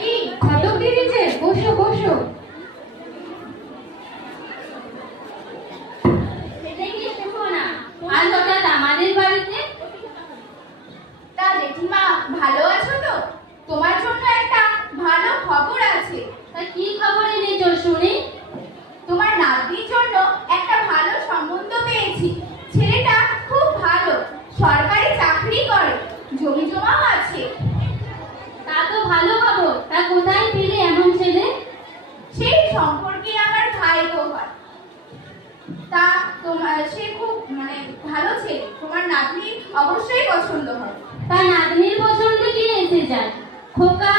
কি ঘটক দিদি যে, বসো বসো। আজ হঠাৎ আমাদের বাড়িতে? তা জেঠিমা ভালো আছো তো? তোমার জন্য একটা ভালো খবর আছে। তা কি খবর এনেছো শুনি? তোমার নাতনির জন্য একটা ভালো সম্বন্ধ পেয়েছি। ছেলেটা খুব ভালো, সরকারি চাকরি করে, জমি জমাও আছে। তা তো ভালো খবর। তা কোথায় পেলে এমন ছেলে? সেই সম্পর্কে আমার ভাই গো হয়। তা তোমার সে খুব ভালো ছেলে, তোমার নাতনি অবশ্যই পছন্দ হবে। তা নাতনির পছন্দ কি এসে যায়? খোকা